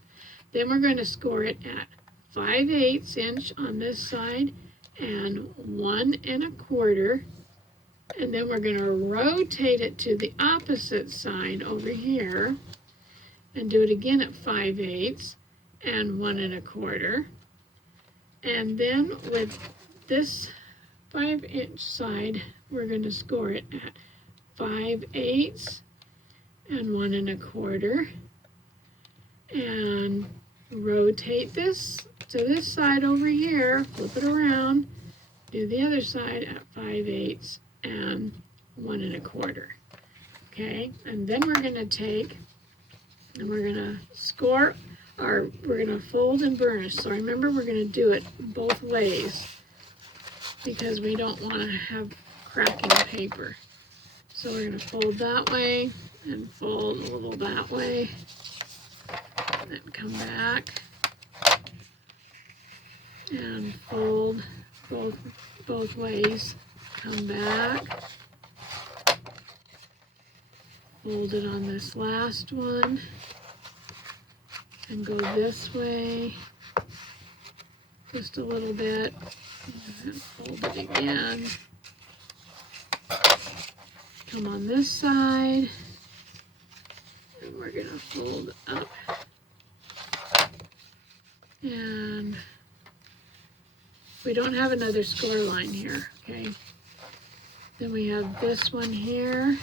Then we're going to score it at 5/8 inch on this side and 1 1/4. And then we're going to rotate it to the opposite side over here and do it again at 5/8 and 1 1/4. And then with this 5-inch side, we're going to score it at 5/8 and 1 1/4. And rotate this to this side over here, flip it around, do the other side at 5/8 and 1 1/4. Okay, and then we're going to take and we're going to score, or we're going to fold and burnish. So remember, we're going to do it both ways because we don't want to have cracking paper. So we're going to fold that way and fold a little that way, and then come back and fold both ways, come back, fold it on this last one, and go this way just a little bit, and then fold it again, come on this side, and we're going to fold up, and we don't have another score line here, okay? Then we have this one here,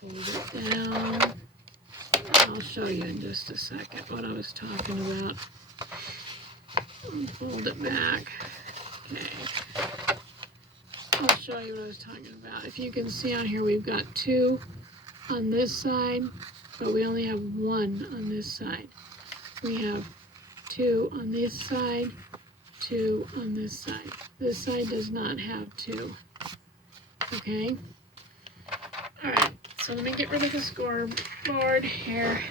fold it down. I'll show you in just a second what I was talking about. And fold it back, okay. I'll show you what I was talking about. If you can see on here, we've got 2 on this side, but we only have 1 on this side. We have 2 on this side, 2 on this side. This side does not have 2, okay? All right, so let me get rid of the scoreboard here.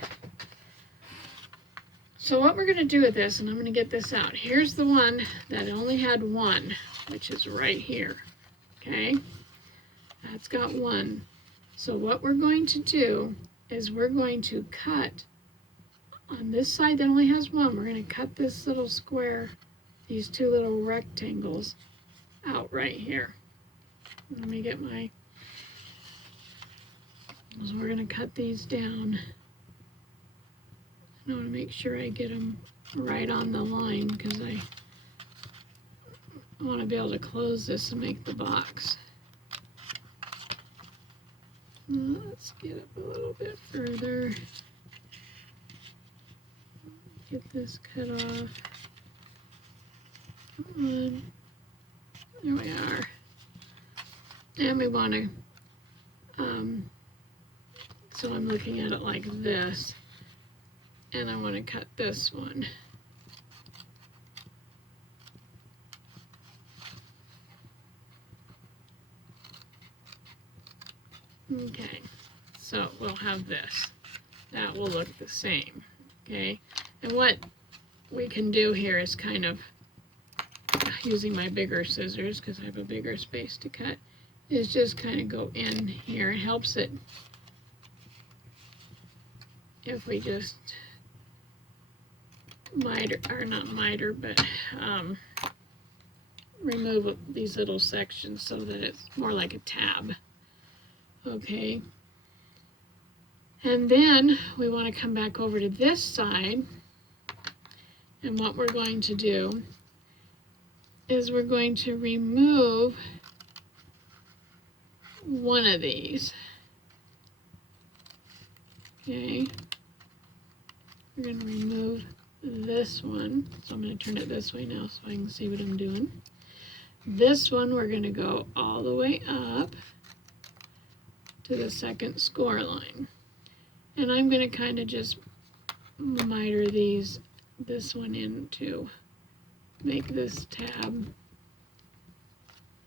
So what we're gonna do with this, and I'm gonna get this out. Here's the one that only had 1, which is right here, okay? That's got 1. So what we're going to do is we're going to cut on this side that only has 1, we're going to cut this little square, these 2 little rectangles out right here. Let me get my, so we're going to cut these down. I want to make sure I get them right on the line because I want to be able to close this and make the box. Let's get up a little bit further. Get this cut off. Come on. There we are. And we want to, so I'm looking at it like this. And I want to cut this one. Okay, so we'll have this. That will look the same, okay? And what we can do here is kind of, using my bigger scissors, because I have a bigger space to cut, is just kind of go in here. It helps it if we just miter, or not miter, but remove these little sections so that it's more like a tab. Okay, and then we want to come back over to this side, and what we're going to do is we're going to remove one of these. Okay, we're going to remove this one, so I'm going to turn it this way now so I can see what I'm doing. This one we're going to go all the way up to the second score line, and I'm going to kind of just miter this one in to make this tab,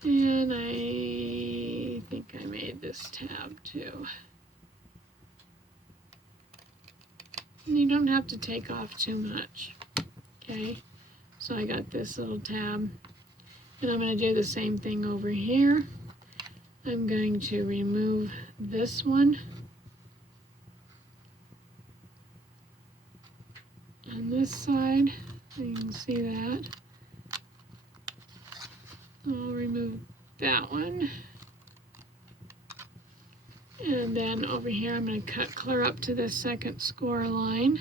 and I think I made this tab too. And you don't have to take off too much, okay? So I got this little tab, and I'm going to do the same thing over here. I'm going to remove this one on this side. You can see that. I'll remove that one. And then over here I'm going to cut clear up to the second score line.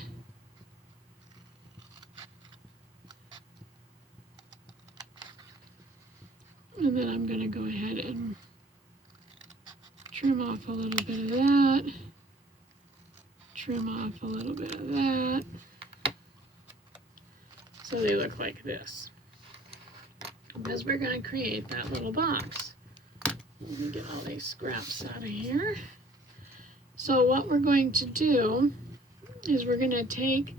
And then I'm going to go ahead and trim off a little bit of that. Trim off a little bit of that. So they look like this. Because we're going to create that little box. Let me get all these scraps out of here. So what we're going to do is we're going to take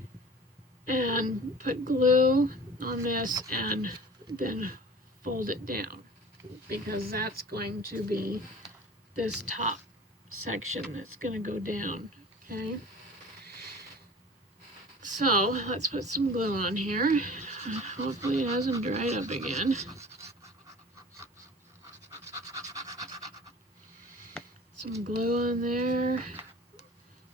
and put glue on this and then fold it down, because that's going to be this top section that's going to go down, okay? So let's put some glue on here. Hopefully it hasn't dried up again. Some glue on there.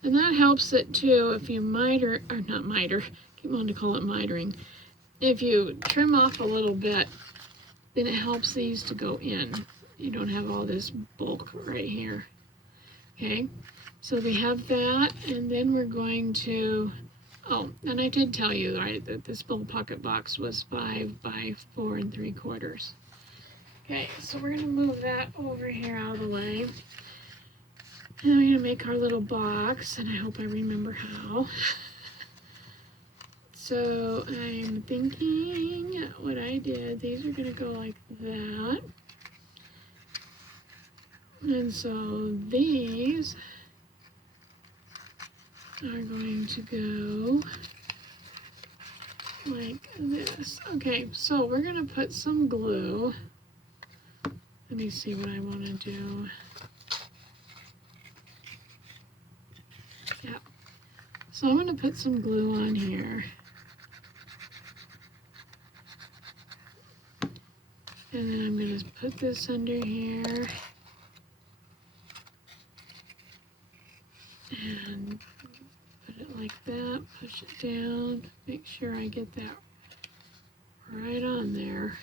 And that helps it too if you miter, or not miter, keep wanting to call it mitering. If you trim off a little bit, then it helps these to go in. You don't have all this bulk right here. Okay, so we have that, and then we're going to, oh, and I did tell you, right, that this little pocket box was 5 by 4 3/4. Okay, so we're gonna move that over here out of the way. And we're gonna make our little box, and I hope I remember how. So I'm thinking what I did, these are gonna go like that. And so these are going to go like this. Okay, so we're gonna put some glue. Let me see what I wanna do. Yeah, so I'm gonna put some glue on here. And then I'm gonna put this under here. And put it like that, push it down, make sure I get that right on there.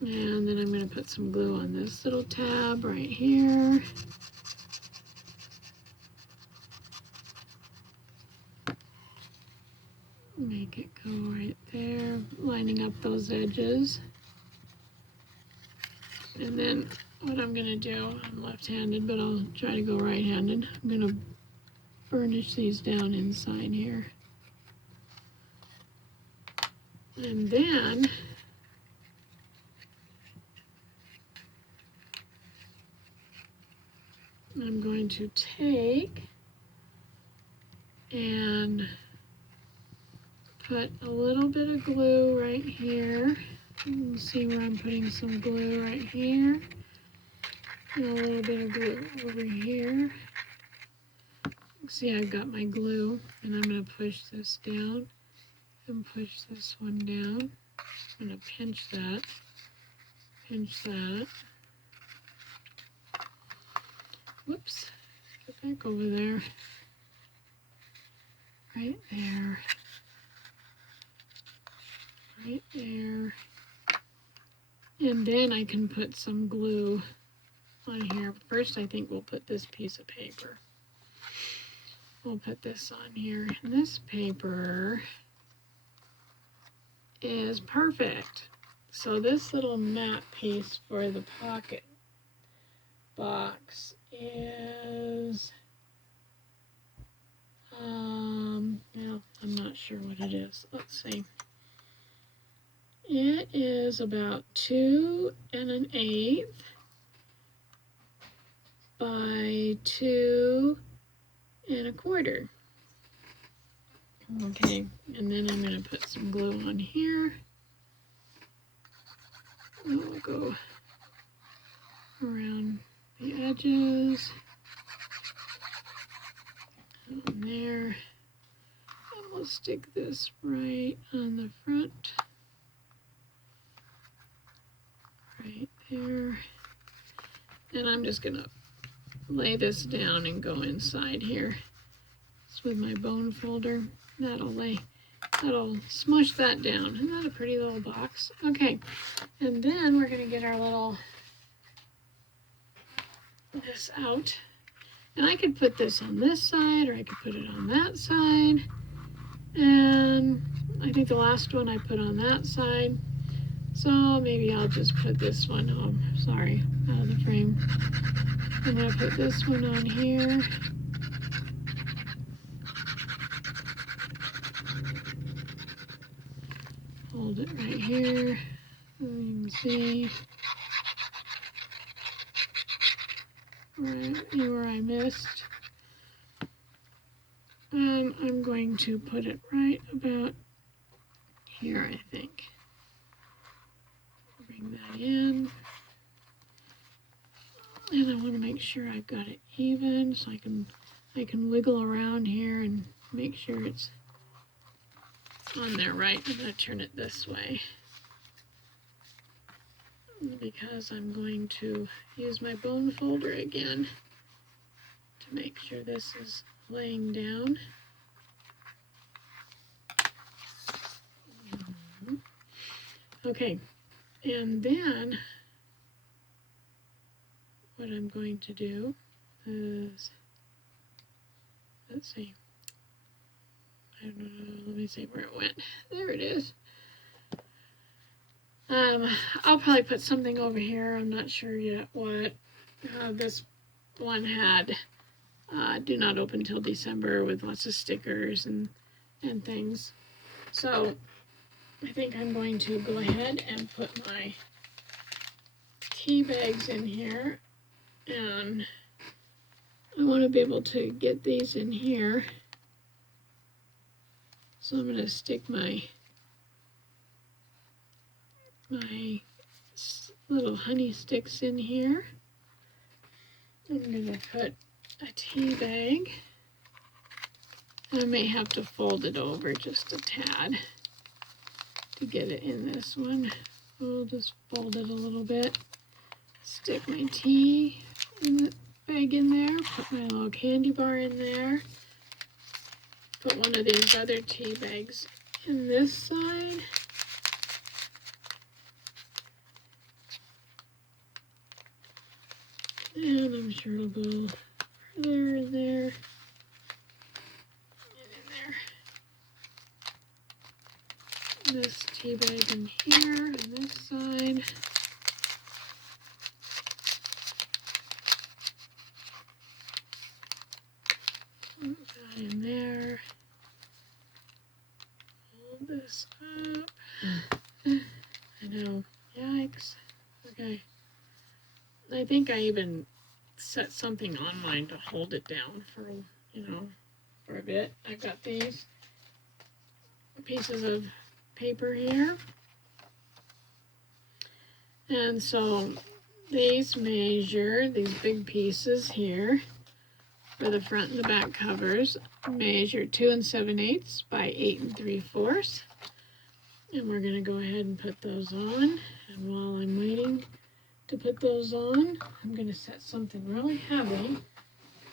And then I'm going to put some glue on this little tab right here. Make it go right there, lining up those edges. And then what I'm going to do, I'm left-handed, but I'll try to go right-handed. I'm going to burnish these down inside here. And then I'm going to take and put a little bit of glue right here. You can see where I'm putting some glue right here. And a little bit of glue over here. See, I've got my glue, and I'm going to push this down and push this one down. I'm going to pinch that, Whoops, get back over there. Right there. Right there. And then I can put some glue on here. First, I think we'll put this piece of paper. We'll put this on here. And this paper is perfect. So this little matte piece for the pocket box is, yeah, I'm not sure what it is. Let's see. It is about 2 1/8 by 2 1/4. Okay, and then I'm going to put some glue on here. And we'll go around the edges. On there. And stick this right on the front, right there. And I'm just gonna lay this down and go inside here. It's with my bone folder. That'll smush that down. Isn't that a pretty little box? Okay, and then we're gonna get our this out. And I could put this on this side, or I could put it on that side. And I think the last one I put on that side. So maybe I'll just put this one on, sorry, out of the frame. I'm gonna put this one on here. Hold it right here, so you can see right where I missed. And I'm going to put it right about here, I think. Bring that in. And I want to make sure I've got it even, so I can wiggle around here and make sure it's on there right. I'm going to turn it this way because I'm going to use my bone folder again to make sure this is laying down. Okay, and then what I'm going to do is, let's see, I don't know, let me see where it went. There it is. I'll probably put something over here. I'm not sure yet what. This one had do not open till December with lots of stickers and things. So I think I'm going to go ahead and put my tea bags in here, and I want to be able to get these in here. So I'm going to stick my little honey sticks in here. I'm going to put a tea bag. I may have to fold it over just a tad to get it in this one. I'll just fold it a little bit. Stick my tea in the bag in there. Put my little candy bar in there. Put one of these other tea bags in this side. And I'm sure it'll go further in there. And in there. This tea bag in here on this side. Put that in there. Hold this up. I know. Yikes. Okay. I think I even set something on mine to hold it down for, for a bit. I've got these pieces of paper here. And so these measure, these big pieces here for the front and the back covers, measure 2 7/8 by 8 3/4. And we're going to go ahead and put those on. And while I'm waiting to put those on, I'm going to set something really heavy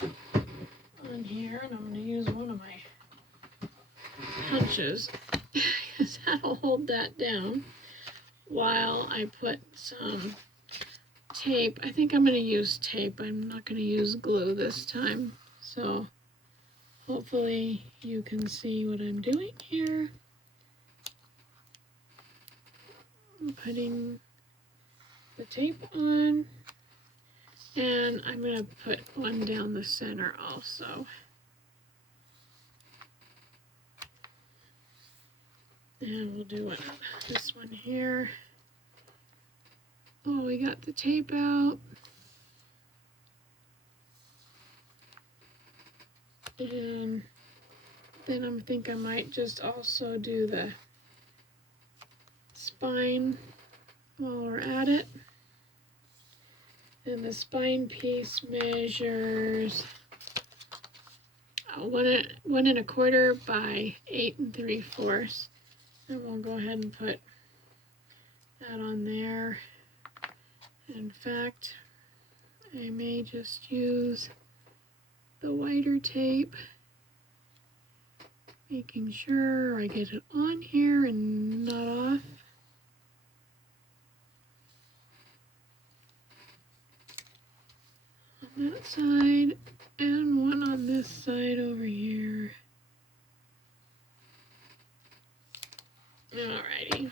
on here, and I'm going to use one of my punches because that'll hold that down while I put some tape. I think I'm going to use tape. I'm not going to use glue this time. So hopefully you can see what I'm doing here. I'm putting the tape on, and I'm going to put one down the center also. And we'll do this one here. Oh, we got the tape out. And then I think I might just also do the spine while we're at it. And the spine piece measures 1 1/4 by 8 3/4. And we'll go ahead and put that on there. In fact, I may just use the whiter tape, making sure I get it on here and not off. On that side, and one on this side over here. Alrighty.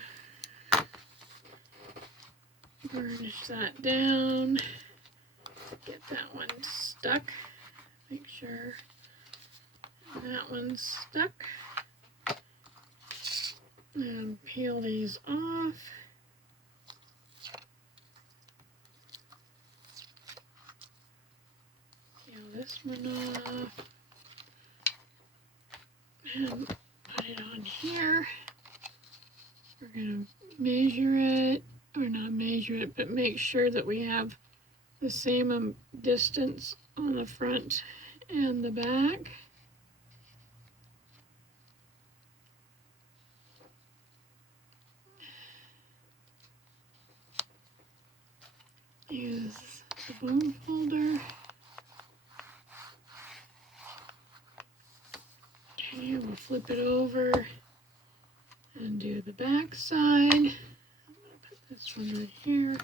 Burnish that down. Get that one stuck. Make sure that one's stuck. And peel these off. Peel this one off. And put it on here. We're going to measure it, or not measure it, but make sure that we have the same distance on the front and the back. Use the bone folder. Okay, we'll flip it over and do the back side. I'm going to put this one right here.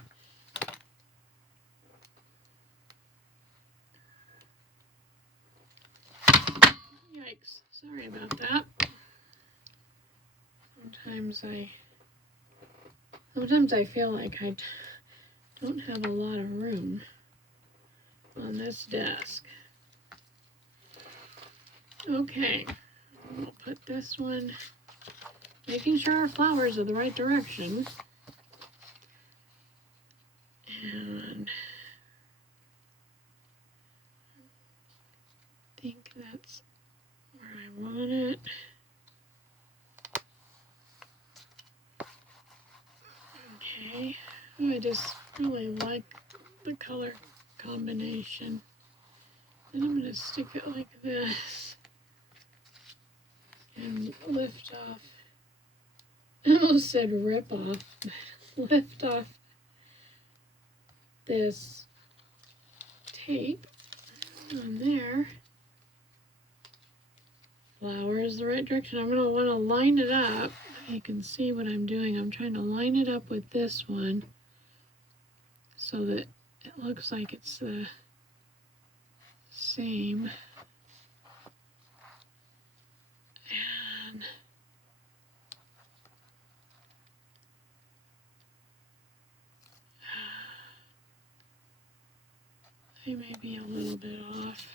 Yikes, sorry about that. Sometimes I feel like I don't have a lot of room on this desk. Okay, we'll put this one, making sure our flowers are the right direction. And I think that's where I want it. Okay, oh, I just really like the color combination. And I'm going to stick it like this and lift off. I almost said rip off. Lift off this tape on there. Flowers the right direction. I'm going to want to line it up. You can see what I'm doing. I'm trying to line it up with this one so that it looks like it's the same. And I may be a little bit off.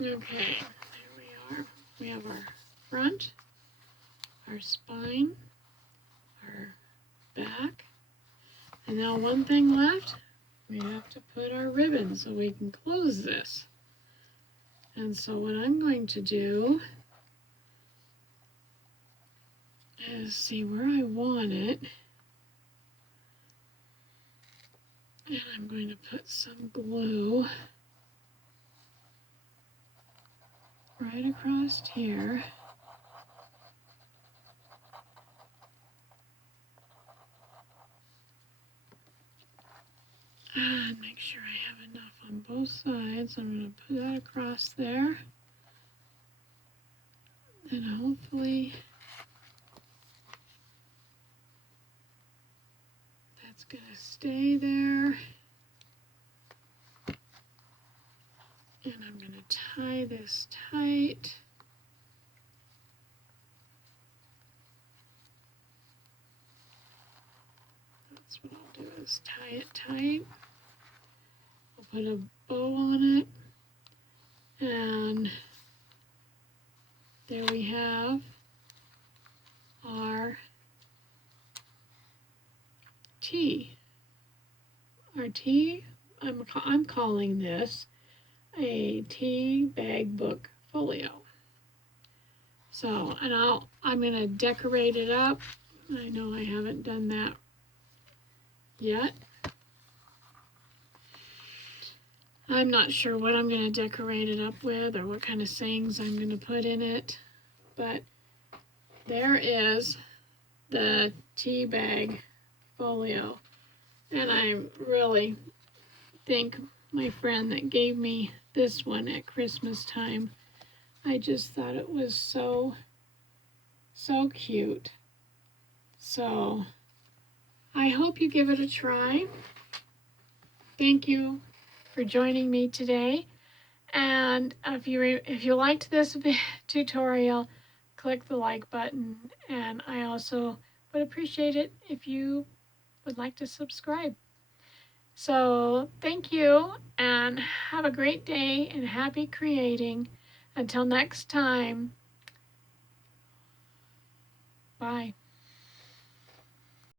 Okay, there we are. We have our front, our spine, our back, and now one thing left. We have to put our ribbon so we can close this. And so what I'm going to do is see where I want it. And I'm going to put some glue right across here. And make sure I have enough on both sides. I'm going to put that across there. And hopefully that's going to stay there. And I'm going to tie this tight. That's what I'll do, is tie it tight. I'll put a bow on it. And there we have our tea. Our tea, I'm calling this a tea bag book folio. So, and I'm going to decorate it up. I know I haven't done that yet. I'm not sure what I'm going to decorate it up with or what kind of sayings I'm going to put in it, but there is the Tea Bag Folio, and I really thank my friend that gave me this one at Christmas time. I just thought it was so cute. So I hope you give it a try. Thank you for joining me today. And if you liked this tutorial, click the like button. And I also would appreciate it if you would like to subscribe. So thank you and have a great day and happy creating. Until next time, bye.